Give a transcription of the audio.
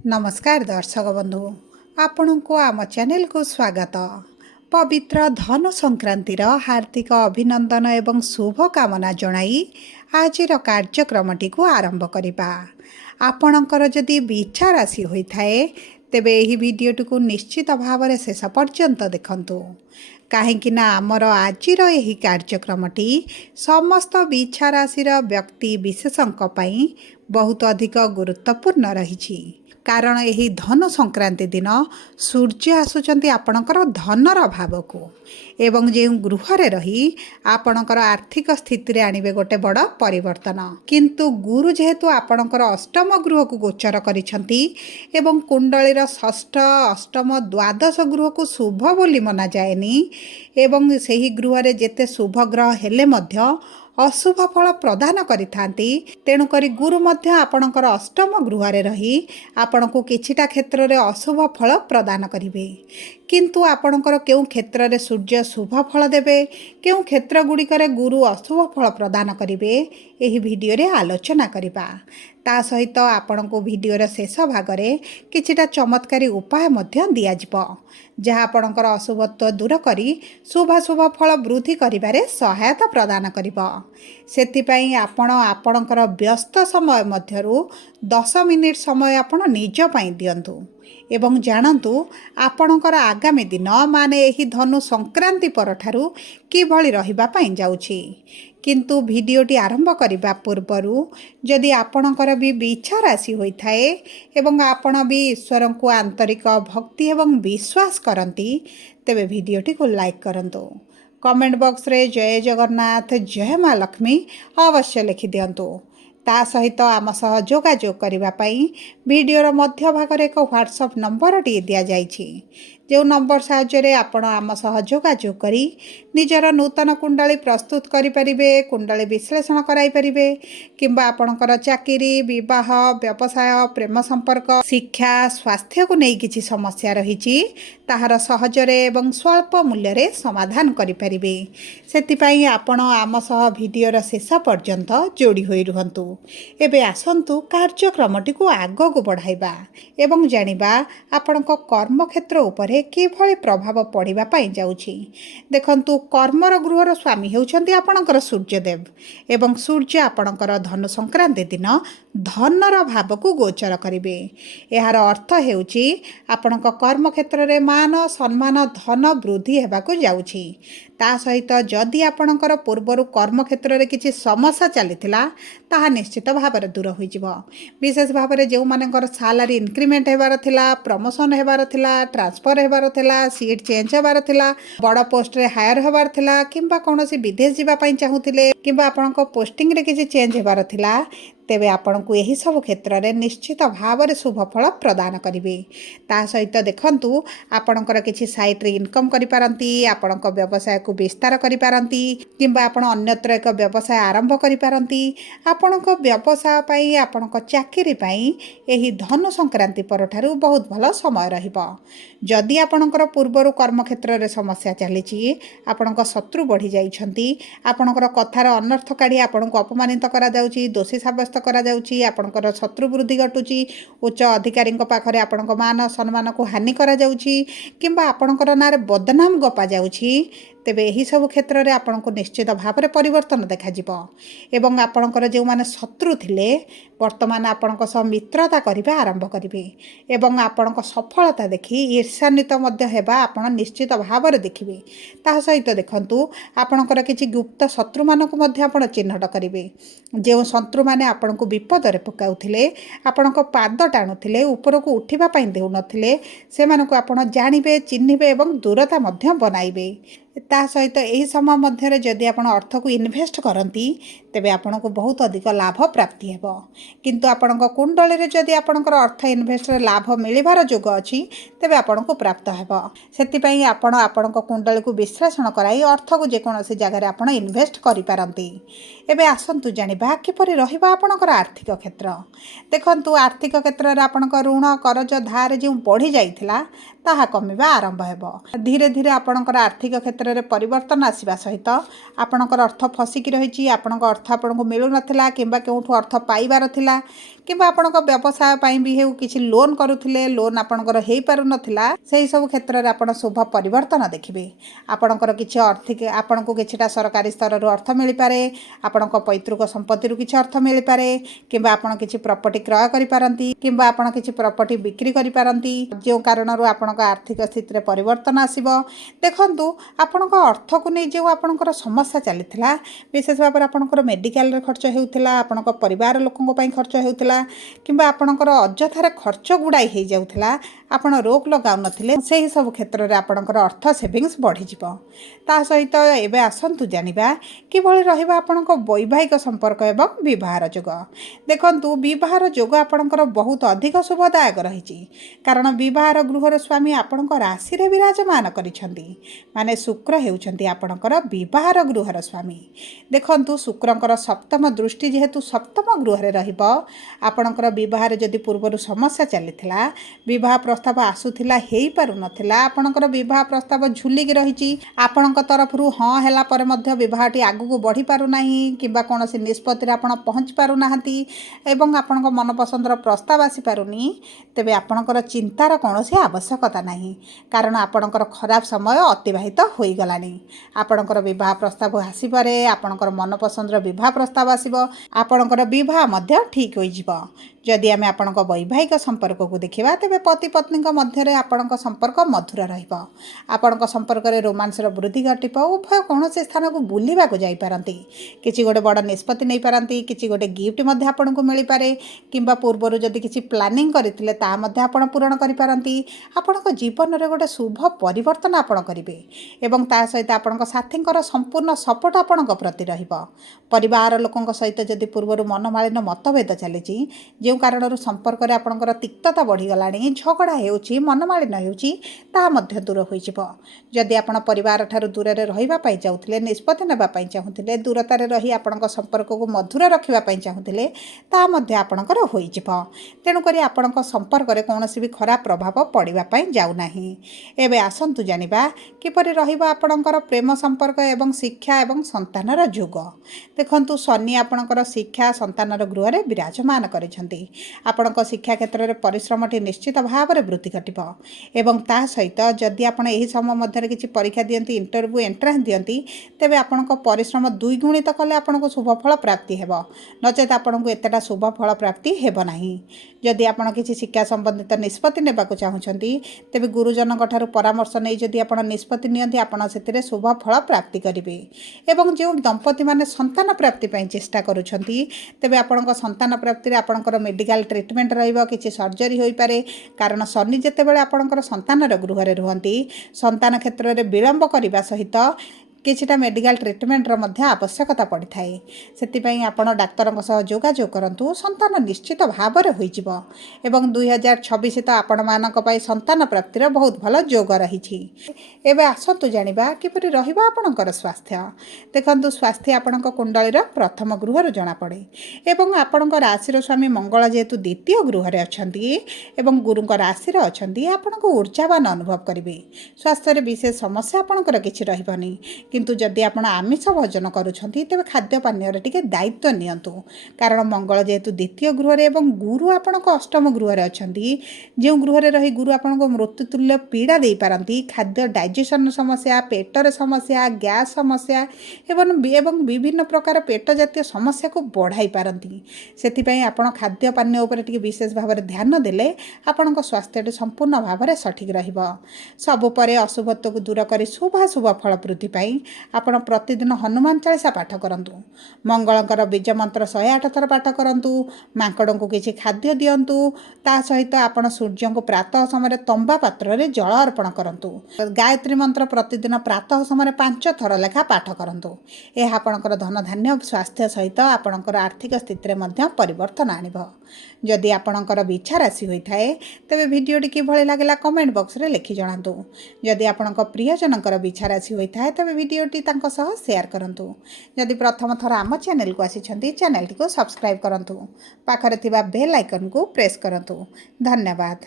नमस्कार दर्शक बंधु आपण को आम चैनल को स्वागत। पवित्र धनु संक्रांतिर हार्दिक अभिनंदन एवं शुभ कामना जणाई आज कार्यक्रमटी को आरंभ करिबा। आपणकर जदि इच्छा राशि होइथाए तेबे एही भिडियोटी को निश्चित भाव में शेष पर्यंत देखंतु कहीं आमर आजिर एही कार्यक्रमटी समस्त इच्छा राशि व्यक्ति विशेषों पई बहुत अधिक गुरुत्वपूर्ण रही। कारण यही धनु संक्रांति दिन सूर्य आसुचंती आपणकर धनर भाव को एवं जो गृह रही आपणकर आर्थिक स्थिति रे आनिबे गोटे बड़ परिवर्तन। किंतु गुरु जेहेतु आपणकर अष्टम गृह को गोचर करिसंती एवं कुंडलीर षष्ठ अष्टम द्वादश गृह को शुभ बोली मना जाएनी एवं सही गृह रे जेते शुभ ग्रह हेले मध्य अशुभ फल प्रदान करिथांती। तेणुकरी गुरु मध्य आपणकर अष्टम गृह रे रही आपण को किछिटा क्षेत्र रे अशुभ फल प्रदान करिवे। किंतु आपणकर केउ क्षेत्र रे सूर्य शुभ फल देबे केउ क्षेत्र गुड़िकर गुरु अशुभ फल प्रदान करिवे एही वीडियो रे आलोचना करिबा। ता सहित आपण को वीडियोर शेष भाग रे किछिटा चमत्कारी उपाय मध्य दिया जिवो जहाँ आपणकर अशुभत्व दूर करी शुभाशुभ फल वृद्धि करिबारे सहायता प्रदान करिबो। सेतिपई आपणकर व्यस्त समय मध्यरु 10 मिनिट समय आपण निज पई दियंतु एवं जानतु आपणकर आगामी दिन माने एही धनु संक्रांति परठारु किभଳି रहिबा पई जाउछि। किंतु भिडियोटी आरंभ करने पूर्वरु जदि आपणकर भी इच्छा राशि होइथाए एवं आपण भी ईश्वर को आंतरिक भक्ति एवं विश्वास करती तेबे भिडियोटी को लाइक करंतु। कमेंट बॉक्स रे जय जगन्नाथ जय माँ लक्ष्मी अवश्य लिखि दियंतु। ता सहित आम सह जोगाजोग करिबा पई वीडियोर मध्य भाग रे एक व्हाट्सएप नंबर टी दिया जाइछि जो नंबर साहाय्य आपण आम सह जोगाजोग करी निजर नूतन कुंडली प्रस्तुत करि परिबे, कुंडली विश्लेषण कराई परिबे किंबा आपणकर चाकरी विवाह व्यवसाय प्रेम संपर्क शिक्षा स्वास्थ्य को नहीं किछि समस्या रहिछि ताहार सहजरे एवं स्वल्प मूल्य रे समाधान करि परिबे। सेतिपई आपण आम सह वीडियोर शेष पर्यंत जोड़ी होई रुहंतु। एबे आसंतु कार्यक्रमटी को आग को बढ़ाइबा एवं जानिबा आपणक कर्म क्षेत्र उपरे किभଳି प्रभाव पड़िबा पई जाउछि। देखंतु कर्मर गृहर स्वामी हेउछंती आपणकर सूर्यदेव एवं सूर्य आपणकर धनु संक्रांति दिन धनर भाव को गोचर करिवे। एहार अर्थ हेउछि आपणक कर्म क्षेत्र रे मान सम्मान धन वृद्धि हेबाकु जाउछि। ता सहित जदि आपणकर पूर्वरु कर्म क्षेत्र रे किछि समस्या चलिथिला ताहा निश्चित भाव में दूर हो जिवो। विशेष भाव में जो मानकर सैलरी इंक्रीमेंट हेबार थिला प्रमोशन हेबार थिला ट्रांसफर हेबार थिला सीट चेंज हेबार थिला बड़ पोस्ट रे हायर हेबार थिला किंबा कोनोसी विदेश जीवा पई चाहुथिले किंबा आपणको पोस्टिंग रे किछि चेंज हेबार थिला तेबे आपण को यही सब क्षेत्र में निश्चित भाव में शुभ फल प्रदान करिवे। ता सहित देखंतु आपणकर किछि साइट रे इनकम करि पारंती आपणक व्यवसाय को विस्तार करि पारंती किंबा आपण अन्यत्र एक व्यवसाय आरंभ करि पारंती। आपणक व्यवसाय पई आपणक चाकरी पई एही धनु संक्रांति परठारु बहुत भल समय रहिबो। जदि आपणकर पूर्वरु कर्म क्षेत्र रे समस्या चलिछि आपणक शत्रु बढ़ी जाइछंती आपणकर कथार अनर्थ काढी आपणको अपमानित करा जाउछि दोषी साब्यस्त करा जाउछि आपणकर शत्रु वृद्धि घटुछि उच्च अधिकारी पाखरे आपणक मान सम्मान को हानि करा जाउछि किंबा आपणकर नारे बदनाम गपा जाउछि तेबे यही सब क्षेत्र में आपण को निश्चित भाव में परिवर्तन देखा जिवो एवं आपणकर जो माने शत्रु थिले वर्तमान आपणक सह मित्रता करिबा आरंभ करिवे एवं आपणक सफलता देखि ईर्ष्यान्वित मध्य हेबा आपण निश्चित भाव में देखिबे। ता सहित देखंतु आपणकर किछि गुप्त शत्रु मानक मध्य आपण चिन्हट करिवे जो शत्रु माने आपण को विपद रे पकाउथिले आपणक पाद टाणुथिले ऊपर को उठिबा पई देउ नथिले सेमानकु आपण जानिबे चिन्हिबे एवं दूरता मध्य बनाइबे। ता सहित यही समय मध्य जदि आपण अर्थ को इन्वेस्ट करती तेबे आपण को बहुत अधिक लाभ प्राप्ति हेबो। किंतु आपण कुंडली रे जदि आपणकर अर्थ इन्वेस्ट लाभ मिलिबार जोग अछि तेबे आपण को प्राप्त हेबो। सेतिपई आपण आपणक कुंडली को विश्लेषण कराई अर्थ को जेकोनोसी जगह रे आपण इन्वेस्ट करि पारंती। एबे आसंतु जानिबा किपरि रहिबा आपणकर आर्थिक क्षेत्र। देखंतु आर्थिक क्षेत्र रे आपणक ऋण करज धार जे बढ़ी जाइथिला ताहा कमिबा आरंभ हेबो। धीरे धीरे आपणकर आर्थिक क्षेत्र रे परिवर्तन आसीबा सहित आपणकर अर्थ फसिकी रहिछि आपणक अर्थ आपणको मिलु नथिला किंबा केउठु अर्थ पाइबार थिला किंबा आपणक व्यवसाय पई भी हेउ किछि लोन करुथिले लोन आपणकर हेई पारु नथिला सेही सब क्षेत्र रे आपण शुभ परिवर्तन देखिबे। आपणकर किछि आर्थिक आपणको किछिटा सरकारी स्तर रु अर्थ मिलि पारे आपणक पैतृक संपत्ति रु किछि अर्थ मिलि पारे किंबा आपण किछि प्रॉपर्टी क्रय करि पारंती किंबा आपण किछि प्रॉपर्टी बिक्री करि पारंती जे कारण रु आपणक आर्थिक स्थिति रे परिवर्तन आसीबो। देखंतु आपणक अर्थ को नै जे आपणकर समस्या चलिथिला विशेष भाव आपणकर मेडिकल रे खर्च हेउथिला आपणक परिवार लोकन पई खर्च हेउथिला किंबा आपणकर अजथार खर्च गुडाई हे जाउथिला आपण रोक लगाउ नथिले सेही सब क्षेत्र रे आपणकर अर्थ सेविंग्स बढ़ी जिवो। ता सहित एबे आसंतु जानिबा किभଳି रहिबा आपणक वैवाहिक संपर्क एवं विवाहर जोग। देखंतु विवाहर जोग आपणकर बहुत अधिक शुभदायक रहिछि कारण विवाहर गृहर स्वामी आपणक राशि रे विराजमान करिसंती माने शुक्र हेउछंती आपणकर विवाहर गृहर स्वामी। देखंतु शुक्रंकर सप्तम दृष्टि जेहेतु सप्तम गृह रे रहिबो आपणकर विवाह रे जदि पूर्वरु समस्या चलिथिला विवाह प्रस्ताव आसुथिला हेई पारु नथिला आपणकर विवाह प्रस्ताव झुलिकी रहिछि आपणक तरफरु हां हैला पर मध्य विवाहटी आगु बढ़ी पारु नाही किबा कोनोसी निष्पत्ति रे आपण पहुंच पारु नाहंती एवं आपणक मन पसंदर प्रस्ताव आसी पारुनी तेबे आपणकर चिंतार कोनोसी आवश्यकता नाही कारण आपणकर खराब समय अतिबाहित होई गलानी। आपणकर विवाह प्रस्ताव आसी पारे आपणकर मन पसंदर विवाह प्रस्ताव आसीबो आपणकर विवाह मध्य ठीक होई जिवो। जदि आमे आपणक वैवाहिक संपर्क को देखिबा तेबे पति पत्नी मध्य रे आपणक संपर्क मधुर रहिबो आपणक संपर्क रे रोमांस रो वृद्धि घटिबो उभय कोनोसी स्थान को बुलिबा को जाई पारंती किछि गोटे बड़ निष्पत्ति नै पारंती किछि गोटे गिफ्ट मध्य आपणको मिलि पारे किंबा पूर्वरु जदि किछि प्लानिंग करिथिले ता मध्य आपण पूर्ण करि पारंती आपणक जीवन रे गोटे शुभ परिवर्तन आपण करिवे एवं ता सहित आपणक साथींकर संपूर्ण सपोर्ट आपणक प्रति रहिबो। परिवार लोकंक सहित जदि पूर्वरु मनमालिन मतभेद चलिछि जो कारण संपर्क रे आपणकर तिक्तता बढ़ी गलानी झगड़ा हेउछि मनमालिन हेउछि ता मध्य दूर होई जिवो। जदि आपण परिवार ठारू दूर रे रहिबा पई चाहुथिले निष्पत्ति नेबा पई चाहुथिले दूरता रे रही आपणक संपर्क को मधुर रखिबा पई चाहुथिले ता मध्य आपणकर होई जिवो तेनु करी आपणक संपर्क रे कोनोसी भी खराब प्रभाव पड़िबा पई जाउ नाही। एबे आसंतु जानिबा किपरि रहिबा आपणकर प्रेम संपर्क एवं शिक्षा एवं संतानर जोग। देखंतु शनि आपणकर शिक्षा संतानर गृह रे विराजमान करिसंती आपणक शिक्षा क्षेत्र रे परिश्रमटी निश्चित भाव रे वृद्धि घटिबो एवं ता सहित जदि आपण एही समय मध्य किछि परीक्षा दियंती इंटरव्यू एंट्रांस दियंती तेबे आपणक परिश्रम दुई गुणित कले आपणक शुभ फल प्राप्ति हेबो नचेत आपणक एतटा शुभ फल प्राप्ति हेबो नाही। जदि आपण किछि शिक्षा संबंधित निष्पत्ति नेबाको चाहुछंती तेबे गुरुजनक ठारू परामर्श नै जदि आपण निष्पत्ति नियंती आपण सेतिरे शुभ फल प्राप्ति करिवे एवं जो दंपति माने संतान प्राप्ति पई चेष्टा करूछंती तेबे आपणक संतान प्राप्ति रे आपणकर मेडिकल ट्रीटमेंट रहिबो किछि सर्जरी होई पारे कारण शनि जेतेबेले आपणकर संतानर गृह रे रुहंती संतान क्षेत्र रे विलंब करिबा सहित किछिटा मेडिकल ट्रीटमेंट रो मध्य आवश्यकता पड़ी थाए सेतिपई आपण डाक्तरक सह जोगाजोग करंतु संतान निश्चित भाव रे होई जिवो एवं 2026 तो आपण मानक पई संतान प्राप्तिर बहुत भल जोग रहिछि। एबे आसंतु जानिबा किपरि रहिबा आपणकर स्वास्थ्य। देखंतु स्वास्थ्य आपणक कुंडली रो प्रथम गृह रो जणा पड़े एवं आपणक राशि रो स्वामी मंगल जेतु द्वितीय गृह रे अछंती एवं गुरुक राशि रे अछंती आपणक ऊर्जावान अनुभव करिवे स्वास्थ्य रे विशेष समस्या आपणकर किछि रहिबनी किंतु जदि आपण आमिष भोजन करूछंती तेबे खाद्य पानीय रे टिके दायित्व नियंतु कारण मंगल जेतु द्वितीय गृह रे एवं गुरु आपणक अष्टम गृह रे अछंती जे गृह रे रही गुरु आपणक मृत्युतुल्य पीड़ा दे पारंती खाद्य डाइजेशन समस्या पेटर समस्या गैस समस्या एवं विभिन्न प्रकार पेट जातीय समस्या को बढ़ाई पारंती सेतिपई आपण खाद्य पानी ऊपर टिके विशेष भाव रे ध्यान देले आपणक स्वास्थ्य संपूर्ण भाव रे सठिक रहिबो। सब परे अशुभत्व को दूर करी शुभ फल वृद्धि पाई आपण प्रतिदिन हनुमान चालीसा पाठ करंतु मंगलंकर बीज मंत्र 108 थर पाठ करंतु मांकड़ को किछि खाद्य दियंतु ता सहित आपण सूर्य को प्रातः समय तंबा पात्र रे जल अर्पण करंतु गायत्री मंत्र प्रतिदिन प्रातः समय 5 थर लेखा पाठ करंतु एहा आपणकर धन धान्य स्वास्थ्य सहित आपणकर आर्थिक स्थिति रे मध्य परिवर्तन आनिबो। जदि आपणकर इच्छा राशि होई थाए तबे वीडियोटी किभଳି लागला कमेंट बॉक्स रे लिखि जणांतु जदि आपणक प्रियजनकर इच्छा राशि होई थाए तबे वीडियोटी तांको सह शेयर करंतु जदि प्रथम थर आम चैनल को आसिछंती चैनल को सब्सक्राइब करंतु पाखरे थिबा बेल आइकन को प्रेस करंतु। धन्यवाद।